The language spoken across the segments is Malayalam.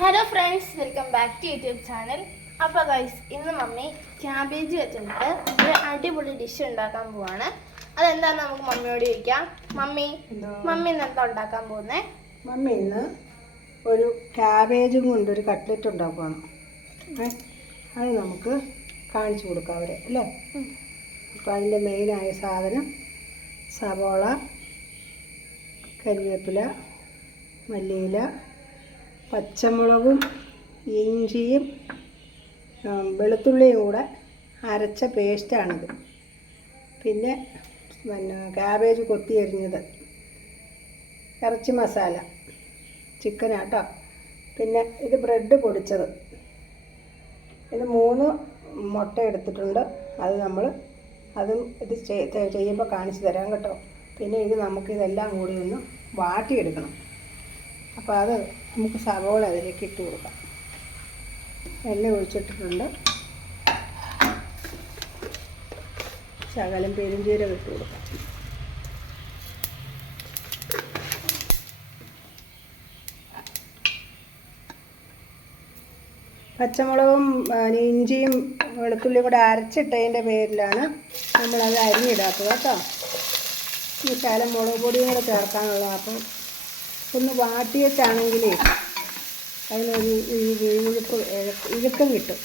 Hello friends, welcome back to YouTube channel. അപ്പോൾ ഗൈസ്, ഇന്ന് മമ്മി ക്യാബേജ് വെച്ചിട്ട് ഒരു അടിപൊളി ഡിഷ് ഉണ്ടാക്കാൻ പോവാണ്. അതെന്താണെന്ന് നമുക്ക് മമ്മിയോട് ചോദിക്കാം. മമ്മി ഇന്ന് എന്താ ഉണ്ടാക്കാൻ പോകുന്നത്? മമ്മി ഇന്ന് ഒരു ക്യാബേജും കൊണ്ട് ഒരു കട്ട്ലറ്റ് ഉണ്ടാക്കുകയാണ്. അത് നമുക്ക് കാണിച്ചു കൊടുക്കാം അവരെ, അല്ലേ? അപ്പോൾ അതിൻ്റെ മെയിനായ സാധനം സവോള, കരിവേപ്പില, മല്ലിയില, പച്ചമുളകും ഇഞ്ചിയും വെളുത്തുള്ളിയും കൂടെ അരച്ച പേസ്റ്റാണിത്. പിന്നെ ക്യാബേജ് കൊത്തി അരിഞ്ഞത്, ഇറച്ചി മസാല, ചിക്കനാട്ടോ. പിന്നെ ഇത് ബ്രെഡ് പൊടിച്ചത്. ഇത് 3 മുട്ട എടുത്തിട്ടുണ്ട്. അതും ഇത് ചെയ്യുമ്പോൾ കാണിച്ചു തരാം കേട്ടോ. പിന്നെ ഇത് നമുക്കിതെല്ലാം കൂടി ഒന്ന് വാട്ടിയെടുക്കണം. അപ്പോൾ അത് നമുക്ക് സവോള അതിലേക്ക് ഇട്ട് കൊടുക്കാം. എണ്ണ ഒഴിച്ചിട്ടിട്ടുണ്ട്. ശകലം പെരുംജീരകം ഇട്ട് കൊടുക്കാം. പച്ചമുളകും ഇഞ്ചിയും വെളുത്തുള്ളിയും കൂടെ അരച്ചിട്ടതിൻ്റെ പേരിലാണ് നമ്മളത് അരിഞ്ഞിടാത്തത് കേട്ടോ. ഈ ശകലം മുളക് പൊടിയും കൂടെ ചേർക്കാനുള്ള. അപ്പം ഒന്ന് വാട്ടിയിട്ടാണെങ്കിലേ അതിനൊരു ഇഴുക്കം കിട്ടും.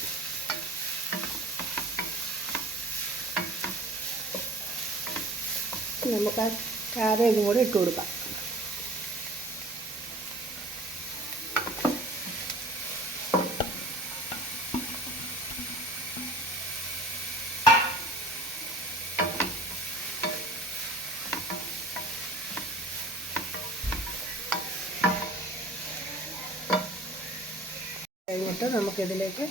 നമുക്ക് ആ ക്യാബേജും കൂടെ ഇട്ട് കൊടുക്കാം. കഴിഞ്ഞിട്ട് നമുക്കിതിലേക്ക്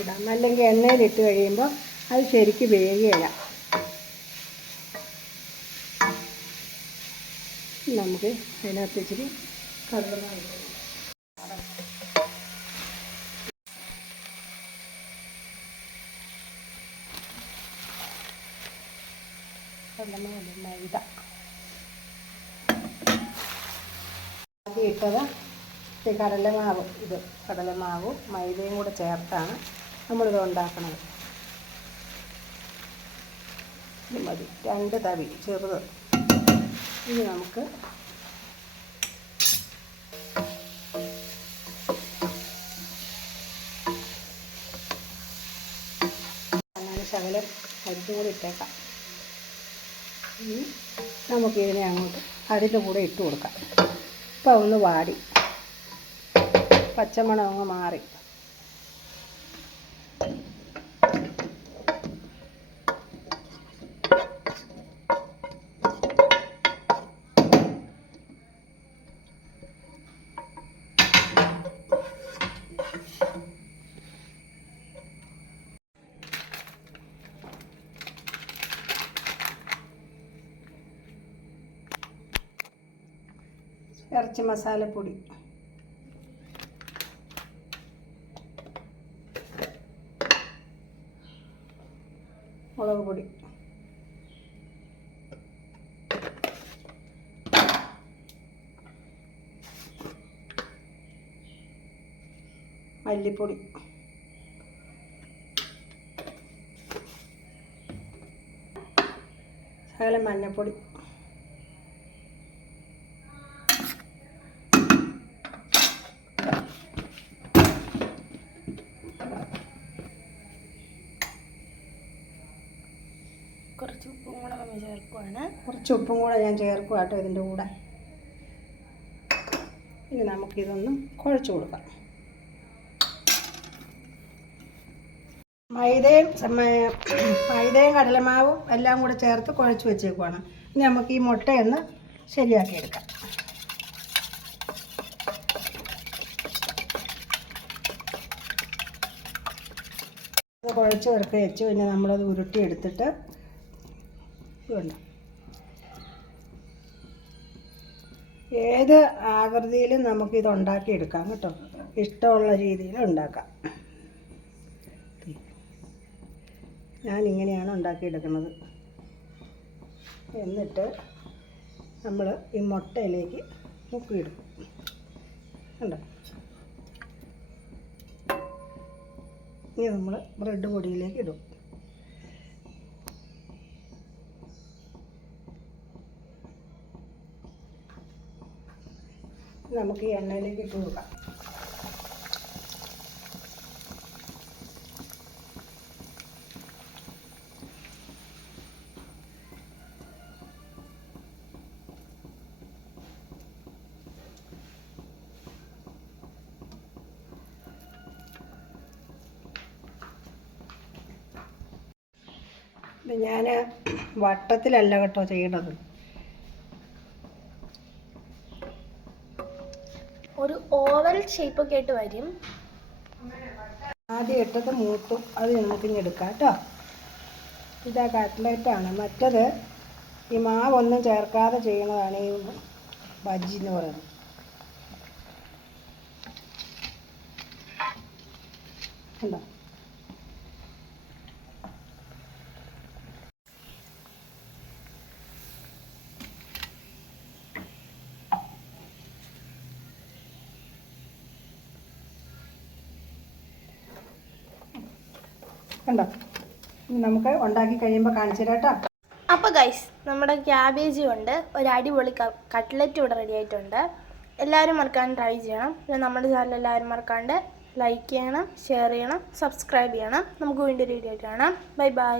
ഇടാം. അല്ലെങ്കിൽ എണ്ണയിലിട്ട് കഴിയുമ്പോൾ അത് ശരിക്ക് വേകുകയില്ല. നമുക്ക് അതിനകത്ത് ഇച്ചിരി കടലമാവ് മൈദ ആദ്യം ഇട്ടത് കടലമാവും മൈദയും കൂടെ ചേർത്താണ് നമ്മളിത് ഉണ്ടാക്കുന്നത്. ഇത് മതി, 2 തവി ചെറുത്. ഇനി നമുക്ക് അങ്ങനെ ശകലം അരിഞ്ഞും കൂടി ഇട്ടേക്കാം. നമുക്കിതിനെ അങ്ങോട്ട് അതിൻ്റെ കൂടെ ഇട്ട് കൊടുക്കാം. ഇപ്പം ഒന്ന് വാടി പച്ചമണം അങ്ങ് മാറി. ഇറച്ചി മസാലപ്പൊടി, മുളക് പൊടി, മല്ലിപ്പൊടി, ശകലം മഞ്ഞൾപ്പൊടി, കുറച്ച് ഉപ്പും കൂടെ മമ്മി ചേർക്കുവാണ്. കുറച്ച് ഉപ്പും കൂടെ ഞാൻ ചേർക്കും കേട്ടോ ഇതിൻ്റെ കൂടെ. ഇനി നമുക്കിതൊന്നും കുഴച്ച് കൊടുക്കാം. മൈദയും കടലമാവും എല്ലാം കൂടെ ചേർത്ത് കുഴച്ച് വെച്ചേക്കുവാണ്. ഇനി നമുക്ക് ഈ മുട്ടയൊന്ന് ശരിയാക്കിയെടുക്കാം. അത് കുഴച്ച് വെറുതെ വെച്ച് പിന്നെ നമ്മളത് ഉരുട്ടിയെടുത്തിട്ട് ഇതുണ്ട്. ഏത് ആകൃതിയിലും നമുക്കിത് ഉണ്ടാക്കിയെടുക്കാം കേട്ടോ. ഇഷ്ടമുള്ള രീതിയിൽ ഉണ്ടാക്കാം. ഞാനിങ്ങനെയാണ് ഉണ്ടാക്കിയെടുക്കുന്നത്. എന്നിട്ട് നമ്മൾ ഈ മുട്ടയിലേക്ക് മുക്കിയിടും. കണ്ടോ? ഇനി നമ്മൾ ബ്രെഡ് പൊടിയിലേക്ക് ഇടും. നമുക്ക് ഈ എണ്ണയിലേക്ക് ഇട്ട് കൊടുക്കാം. ഇത് ഞാൻ വട്ടത്തിലല്ല കേട്ടോ ചെയ്യണത്. ഒരു ഓവൽ ഷേപ്പൊക്കെ ആയിട്ട് വരും. ആദ്യം ഇട്ടത് മൂത്തും അത് നമുക്കിനി എടുക്കാം കേട്ടോ. ഇതാ കട്ട്ലറ്റാണ്. മറ്റത് ഈ മാവൊന്നും ചേർക്കാതെ ചെയ്യണതാണ് ഈ ബജ്ജി എന്ന് പറയുന്നത്. കണ്ടോ? കണ്ടോ? നമുക്ക് ഉണ്ടാക്കി കഴിയുമ്പോൾ കാണിച്ചു തരാം കേട്ടോ. അപ്പോൾ ഗൈസ്, നമ്മുടെ ക്യാബേജ് കൊണ്ട് ഒരു അടിപൊളി കട്ട്ലറ്റ് ഇവിടെ റെഡി ആയിട്ടുണ്ട്. എല്ലാവരും മറക്കാണ്ട് ട്രൈ ചെയ്യണം. പിന്നെ നമ്മുടെ ചാനൽ എല്ലാവരും മറക്കാണ്ട് ലൈക്ക് ചെയ്യണം, ഷെയർ ചെയ്യണം, സബ്സ്ക്രൈബ് ചെയ്യണം. നമുക്ക് വീണ്ടും വീഡിയോ ആയിട്ട് കാണാം. Bye bye.